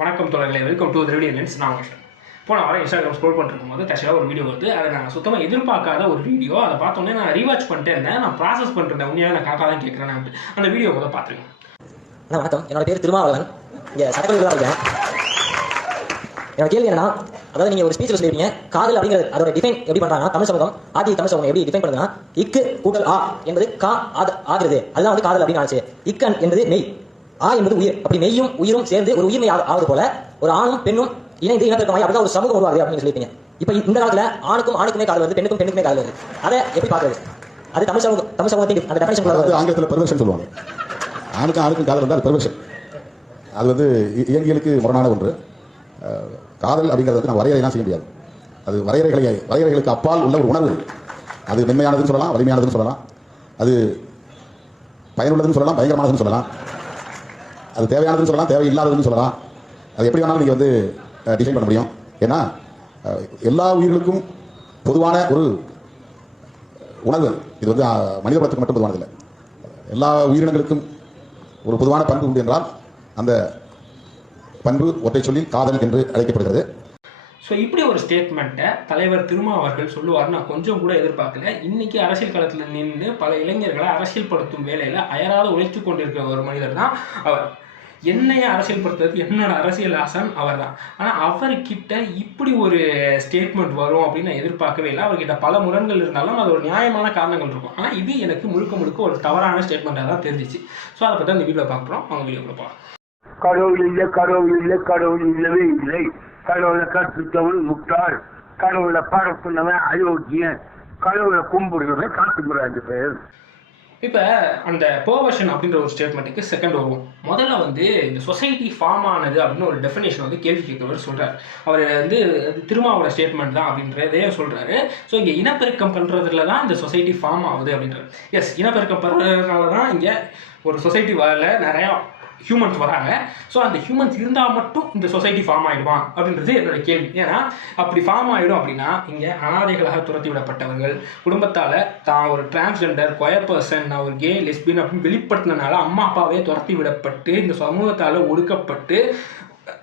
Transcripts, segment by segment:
வணக்கம் தொடர்களே welcome to Thirudi Lens நான் கிருஷ்ணன் போன வாரம் இன்ஸ்டாகிராம் ஸ்க்ரோல் பண்ணிருக்கும் போது தற்செயலாக ஒரு வீடியோ வருது. அதை நான் சுத்தமாக எதிர்பார்க்காத ஒரு வீடியோ அதை பார்த்தோன்னே நான் ரீவாச் பண்ணிட்டே இருந்தேன். நான் ப்ராசஸ் பண்ணிருந்தேன். உண்மையாக நான் கரெக்டாக தான் கேட்குறேன் அந்த வீடியோ முதல் பார்த்துருக்கேன் அண்ணா வணக்கம். என்னோட பேர் திருமாவளவன். இங்கே சட்டக்கல்லூரில் இருக்கேன். என்னோட கேள்வி என்னன்னா அதாவது நீங்கள் ஒரு ஸ்பீச்சில் சொல்லியிருக்கீங்க காதல் அப்படிங்கிறது அதோட டிஃபைன் எப்படி பண்ணுறாங்கன்னா தமிழ் சமூகம் ஆதி தமிழ் சமூகம் எப்படி டிஃபைன் பண்ணுதுன்னா இக்கு கூட்டல் ஆ என்பது கா ஆகிறது. அதுதான் வந்து காதல் அப்படின்னு ஆச்சு. இக்கன் என்பது மெய். ஆ என்பது உயிர். அப்படி மெய்யும் உயிரும் சேர்ந்து ஒரு உயிர்மை ஆவது போல ஒரு ஆணும் பெண்ணும் இணைந்து இனப்பெருக்கமாய் அப்படிதான் ஒரு சமூகம் உருவாகுது அப்படின்னு சொல்லியிருப்பீங்க. இப்போ இந்த காலத்துல ஆணுக்கும் ஆணுக்குமே காதல் வருது பெண்ணுக்கும் பெண்ணுக்குமே காதல் வருது. அதை எப்படி பார்க்கறது? அது தமிழ் சமூகம் தமிழ் சமூகத்தின் அந்த டெஃபினேஷன் ஆங்கிலத்தில் பெர்வர்ஷன் சொல்லுவாங்க. ஆணுக்கும் ஆணுக்கும் காதல் இருந்தால் பெர்வர்ஷன் அது வந்து இயங்கியலுக்கு முரணான ஒன்று. காதல் அப்படிங்கிறது வந்து நம்ம வரையறைலாம் செய்ய முடியாது. அது வரையறைகளை வரையறைகளுக்கு அப்பால் உள்ள ஒரு உணர்வு. அது மென்மையானதுன்னு சொல்லலாம் வலிமையானதுன்னு சொல்லலாம். அது பயனுள்ளதுன்னு சொல்லலாம் பயங்கரமானதுன்னு சொல்லலாம். அது தேவையானதுன்னு சொல்லலாம் தேவையில்லாததுன்னு சொல்லலாம். அது எப்படி வேணாலும் நீங்கள் வந்து டிசைன் பண்ண முடியும். ஏன்னா எல்லா உயிர்களுக்கும் பொதுவான ஒரு உணர்வு இது வந்து மனித குலத்துக்கு மட்டும் பொதுவானதில்லை எல்லா உயிரினங்களுக்கும் ஒரு பொதுவான பண்பு உண்டு என்றால் அந்த பண்பு ஒற்றை சொல்லில் காதல் என்று அழைக்கப்படுகிறது. ஸோ இப்படி ஒரு ஸ்டேட்மெண்ட்டை தலைவர் திருமா அவர்கள் சொல்லுவார். நான் கொஞ்சம் கூட எதிர்பார்க்கல. இன்னைக்கு அரசியல் களத்தில் நின்று பல இளைஞர்களை அரசியல்படுத்தும் வேலையில் அயராத உழைத்து கொண்டிருக்கிற ஒரு மனிதர் தான் அவர். என்னைய அரசியல்படுத்துறது என்னோட அரசியல் ஆசன் அவர் தான் ஆனால் அவர்கிட்ட இப்படி ஒரு ஸ்டேட்மெண்ட் வரும் அப்படின்னு நான் எதிர்பார்க்கவே இல்லை. அவர்கிட்ட பல முரண்கள் இருந்தாலும் அது ஒரு நியாயமான காரணங்கள் இருக்கும். ஆனால் இது எனக்கு முழுக்க முழுக்க ஒரு தவறான ஸ்டேட்மெண்ட்டாக தான் தெரிஞ்சிச்சு. ஸோ அதை பற்றி அந்த வீடியோ பார்க்குறோம் அவங்க வீடியோ கொடுப்போம் கடவுள் இல்லை கடவுள் இல்லை கடவுள் இல்லவே இல்லை. கடவுளை கற்பித்தவன் முட்டாள். கடவுளை பரப்புனவன் அயோக்கியன். கடவுளை கும்பிடுறவன் காட்டுகிறான் பெயர். இப்போ அந்த போவர்ஷன் அப்படின்ற ஒரு ஸ்டேட்மெண்ட்டுக்கு செகண்ட் வருவோம். முதல்ல வந்து இந்த சொசைட்டி ஃபார்ம் ஆனது அப்படின்னு ஒரு டெஃபினேஷன் வந்து கேள்வி கேட்கிறவர் சொல்கிறார் அவர் வந்து திருமாவோட ஸ்டேட்மெண்ட் தான் அப்படின்றதே சொல்றாரு. ஸோ இங்கே இனப்பெருக்கம் பண்ணுறதுல தான் இந்த சொசைட்டி ஃபார்ம் ஆகுது அப்படின்றார். எஸ் இனப்பெருக்கம் பண்ணுறதுனால தான் இங்கே ஒரு சொசைட்டி வரல நிறையா ஹியூமன்ஸ் வராங்க. ஸோ அந்த ஹியூமன்ஸ் இருந்தால் மட்டும் இந்த சொசைட்டி ஃபார்ம் ஆகிடுமா அப்படின்றது என்னோட கேள்வி. ஏன்னா அப்படி ஃபார்ம் ஆகிடும் அப்படின்னா இங்கே அனாதைகளாக துரத்தி விடப்பட்டவர்கள் குடும்பத்தால் தான் ஒரு டிரான்ஸ்ஜெண்டர் கொயர் பர்சன் நான் ஒரு கே லெஸ்பியன் அப்படின்னு வெளிப்படுத்தினால அம்மா அப்பாவே துரத்தி விடப்பட்டு இந்த சமூகத்தால் ஒடுக்கப்பட்டு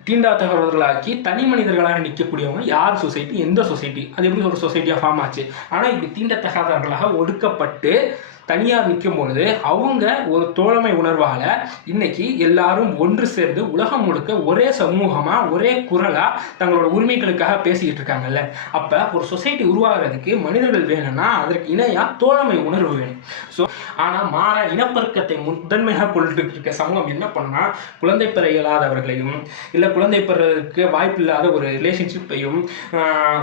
தீண்டாத்தகவர்களாக்கி தனி மனிதர்களாக நிற்கக்கூடியவங்க யார் சொசைட்டி எந்த சொசைட்டி அது எப்படி ஒரு சொசைட்டியாக ஃபார்ம் ஆச்சு? ஆனால் இப்படி தீண்டத்தகாதவர்களாக ஒடுக்கப்பட்டு தனியாக நிற்கும் பொழுது அவங்க ஒரு தோழமை உணர்வால் இன்னைக்கு எல்லாரும் ஒன்று சேர்ந்து உலகம் முழுக்க ஒரே சமூகமாக ஒரே குரலாக தங்களோட உரிமைகளுக்காக பேசிக்கிட்டு இருக்காங்கல்ல. அப்போ ஒரு சொசைட்டி உருவாகிறதுக்கு மனிதர்கள் வேணும்னா அதற்கு இணையாக தோழமை உணர்வு வேணும். ஸோ ஆனால் மாற இனப்பெருக்கத்தை முதன்மையாக கொண்டு இருக்க சமூகம் என்ன பண்ணால் குழந்தை பெற இயலாதவர்களையும் இல்லை குழந்தை பெறதுக்கு வாய்ப்பு இல்லாத ஒரு ரிலேஷன்ஷிப்பையும்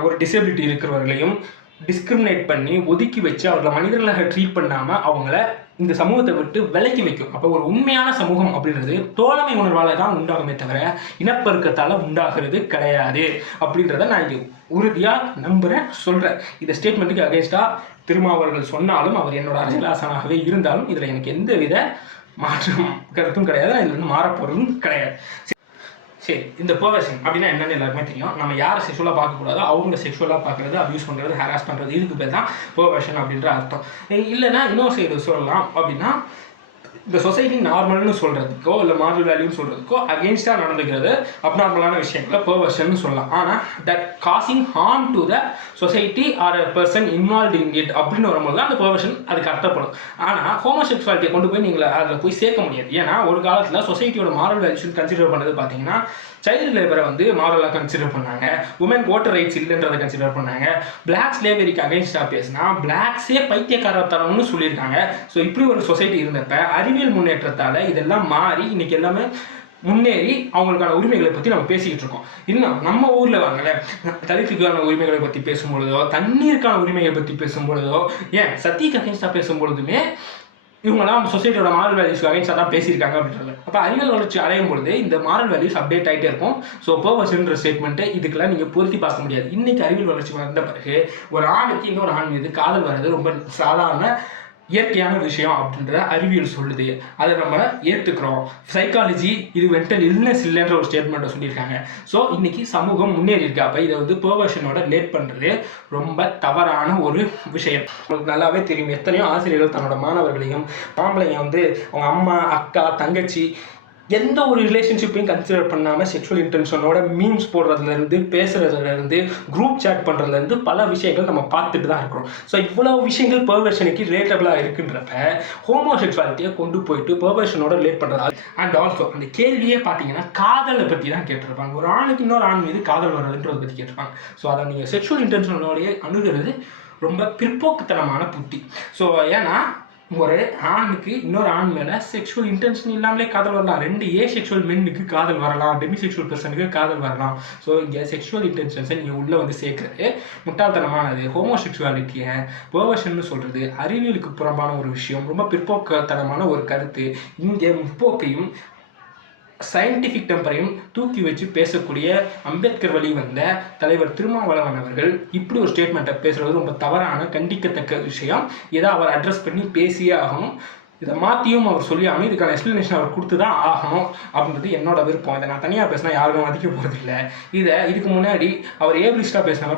ஒரு டிசபிலிட்டி இருக்கிறவர்களையும் டிஸ்கிரிமினேட் பண்ணி ஒதுக்கி வச்சு அவர்களை மனிதர்களாக ட்ரீட் பண்ணாமல் அவங்கள இந்த சமூகத்தை விட்டு விலக்கி வைக்கும். அப்போ ஒரு உண்மையான சமூகம் அப்படின்றது தோழமை உணர்வால் தான் உண்டாகுமே தவிர இனப்பெருக்கத்தால் உண்டாகிறது கிடையாது அப்படின்றத நான் இங்கே உறுதியாக நம்புகிறேன் சொல்கிறேன் இந்த ஸ்டேட்மெண்ட்டுக்கு அகேன்ஸ்டாக திருமாவர்கள் சொன்னாலும் அவர் என்னோட அரசியலாசனாகவே இருந்தாலும் இதில் எனக்கு எந்த வித மாற்றம் கருத்தும் கிடையாது. நான் இதுல இருந்து கிடையாது. சரி இந்த பர்வர்ஷன் அப்படின்னா என்னென்னு எல்லாருக்குமே தெரியும். நம்ம யாரை செக்ஷுவலாக பார்க்கக்கூடாதோ அவங்க செக்ஷுவலாக பார்க்குறது அப்யூஸ் பண்ணுறது ஹராஸ் பண்ணுறது இதுக்கு பேர் தான் பர்வர்ஷன் அப்படின்ற அர்த்தம். இல்லைன்னா இன்னொரு சைடு சொல்லலாம் அப்படின்னா இந்த சொசைட்டி நார்மல்னு சொல்கிறதுக்கோ இல்லை மாரல் வேல்யூன்னு சொல்கிறதுக்கோ அகேன்ஸ்டாக நடந்துக்கிறது அப்நார்மலான விஷயங்களை பர்வர்ஷன் சொல்லலாம். ஆனால் that causing harm to the society or a person involve in it அப்படின்னு வரும்போது தான் அந்த பர்வர்ஷன் அதுக்கு அர்த்தப்படும். ஆனால் ஹோமோசெக்சுவாலிட்டியை கொண்டு போய் நீங்கள் அதில் போய் சேர்க்க முடியாது. ஏன்னா ஒரு காலத்தில் சொசைட்டியோட மாரல் வேல்யூஸ் கன்சிடர் பண்ணது பார்த்தீங்கன்னா சைல்டு லேபரை வந்து மாரலாக கன்சிடர் பண்ணாங்க. உமன் ஓட்டர் ரைட்ஸ் இல்லைன்றதை கன்சிடர் பண்ணாங்க. பிளாக் ஸ்லேவரிக்கு அகைன்ஸ்டாக பேசினா பிளாக்ஸே பைத்தியக்காரத்தனம்னு சொல்லியிருக்காங்க. ஸோ இப்படி ஒரு சொசைட்டி இருந்தப்ப அறிவியல் முன்னேற்றத்தால் இதெல்லாம் மாறி இன்னைக்கு எல்லாமே முன்னேறி அவங்களுக்கான உரிமைகளை பற்றி நம்ம பேசிக்கிட்டு இருக்கோம். இன்னும் நம்ம ஊரில் வாங்கல தலித்துக்கான உரிமைகளை பற்றி பேசும்பொழுதோ தண்ணீருக்கான உரிமைகளை பற்றி பேசும்பொழுதோ ஏன் சத்திக்கு அகேன்ஸ்டாக பேசும்பொழுதுமே இவங்கெல்லாம் சொசைட்டியோட மாரல் வேல்யூஸ்க்கு அகைன்ஸ்டாக தான் பேசியிருக்காங்க அப்படின்றது. அப்போ அறிவியல் வளர்ச்சி அடையும் பொழுது இந்த மாரல் வேல்யூஸ் அப்டேட் ஆகிட்டே இருக்கும். ஸோ பர்வஸ்ன்ற ஸ்டேட்மெண்ட்டை இதுக்கெல்லாம் நீங்கள் பொருத்தி பார்க்க முடியாது. இன்னைக்கு அறிவியல் வளர்ச்சி வந்த பிறகு ஒரு ஆணுக்கு இன்னொரு ஆண் மீது காதல் வர்றது ரொம்ப சாதாரண இயற்கையான விஷயம் அப்படின்ற அறிவியல் சொல்லுது. அதை நம்ம ஏற்றுக்கிறோம் சைக்காலஜி இது மென்டல் இல்னஸ் இல்லைன்ற ஒரு ஸ்டேட்மெண்ட்டை சொல்லியிருக்காங்க. ஸோ இன்னைக்கு சமூகம் முன்னேறி இருக்கா. அப்போ இதை வந்து பர்வர்ஷனோட லேட் பண்ணுறது ரொம்ப தவறான ஒரு விஷயம். உங்களுக்கு நல்லாவே தெரியும். எத்தனையோ ஆசிரியர்கள் தன்னோட மாணவர்களையும் ஆம்பளைங்க வந்து அவங்க அம்மா அக்கா தங்கச்சி எந்த ஒரு ரிலேஷன்ஷிப்பையும் கன்சிடர் பண்ணாமல் செக்ஷுவல் இன்டென்ஷனோட மீம்ஸ் போடுறதுலேருந்து பேசுகிறதுலேருந்து குரூப் சேட் பண்ணுறதுலேருந்து பல விஷயங்கள் நம்ம பார்த்துட்டு தான் இருக்கிறோம். ஸோ இவ்வளோ விஷயங்கள் பெர்வர்ஷனுக்கு ரிலேட்டபிளாக இருக்குன்றப்ப ஹோமோசெக்சுவாலிட்டியை கொண்டு போயிட்டு பெர்வர்ஷனோட ரிலேட் பண்ணுறதா அண்ட் ஆல்சோ அந்த கேள்வியே பார்த்தீங்கன்னா காதலை பற்றி தான் கேட்டிருப்பாங்க. ஒரு ஆணுக்கு இன்னொரு ஆண் மீது காதல் வர்றதுன்றதை பற்றி கேட்டிருப்பாங்க. ஸோ அதை நீங்கள் செக்ஷுவல் இன்டென்ஷனோடய அணுகிறது ரொம்ப பிற்போக்குத்தனமான புத்தி. ஸோ ஏன்னா ஒரு ஆணுக்கு இன்னொரு ஆண் மேலே செக்ஷுவல் இன்டென்ஷன் இல்லாமலே காதல் வரலாம். ரெண்டு ஏ செக்ஷுவல் மென்னுக்கு காதல் வரலாம்? டெமி செக்ஷுவல் பர்சனுக்கு காதல் வரலாம். ஸோ இங்கே செக்ஷுவல் இன்டென்ஷன்ஸை நீங்கள் உள்ளே வந்து சேர்க்குறது முட்டாள்தனமானது. ஹோமோசெக்சுவாலிட்டியை பெர்வர்ஷன் சொல்கிறது அறிவியலுக்கு புறம்பான ஒரு விஷயம். ரொம்ப பிற்போக்கத்தனமான ஒரு கருத்து. இங்கே முற்போக்கையும் சயின்டிஃபிக் டெம்பரையும் தூக்கி வச்சு பேசக்கூடிய அம்பேத்கர் வழி வந்த தலைவர் திருமாவளவன் அவர்கள் இப்படி ஒரு ஸ்டேட்மெண்ட்டை பேசுறது ரொம்ப தவறான கண்டிக்கத்தக்க விஷயம். இதை அவர் அட்ரஸ் பண்ணி பேசியே ஆகணும். இதை மாற்றியும் அவர் சொல்லியாமல் இதுக்கான எக்ஸ்ப்ளனேஷன் அவர் கொடுத்து தான் ஆகணும் அப்படின்றது என்னோட விருப்பம். இதை நான் தனியாக பேசினா யாருமே மதிக்க போகிறது இல்லை இதை இதுக்கு முன்னாடி அவர் ஏபிளிஸ்டாக பேசினாங்க.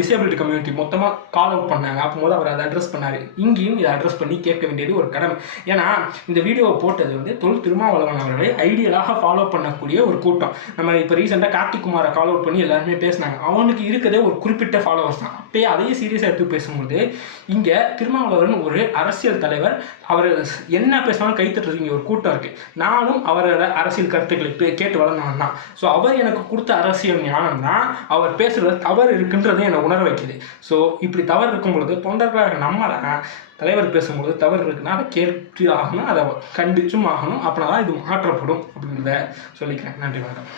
டிசேபிலிட்டி கம்யூனிட்டி மொத்தமாக கால் அவுட் பண்ணாங்க. அப்போது அவர் அதை அட்ரஸ் பண்ணார். இங்கேயும் இதை அட்ரஸ் பண்ணி கேட்க வேண்டியது ஒரு கடமை. ஏன்னா இந்த வீடியோவை போட்டது வந்து தொல் திருமாவளவன் அவர்களை ஐடியலாக ஃபாலோ பண்ணக்கூடிய ஒரு கூட்டம். நம்ம இப்போ ரீசெண்டாக கார்த்திக் குமாரை கால் அவுட் பண்ணி எல்லாருமே பேசினாங்க. அவனுக்கு இருக்கிறதே ஒரு குறிப்பிட்ட ஃபாலோவர்ஸ் தான். அப்பயே அதையே சீரியஸாக எடுத்து பேசும்போது இங்கே திருமாவளவன் ஒரு அரசியல் தலைவர். அவர் என்ன பேசினாலும் கைத்தட்டுறது இருக்கீங்க ஒரு கூட்டம் இருக்குது நானும் அவரோட அரசியல் கருத்துக்களை கேட்டு வளர்ந்தவன் தான் ஸோ அவர் எனக்கு கொடுத்த அரசியல் ஞானம் தான் அவர் பேசுகிறது தவறு இருக்குன்றதை என்னை உணர வைக்குது. ஸோ இப்படி தவறு இருக்கும் பொழுது தொண்டர்களாக நம்மளை தலைவர் பேசும்பொழுது தவறு இருக்குன்னா அதை கேட்டு ஆகணும் அதை கண்டிச்சும் ஆகணும் அப்படின்னா தான் இது மாற்றப்படும் அப்படின்றத சொல்லிக்கிறேன். நன்றி வணக்கம்.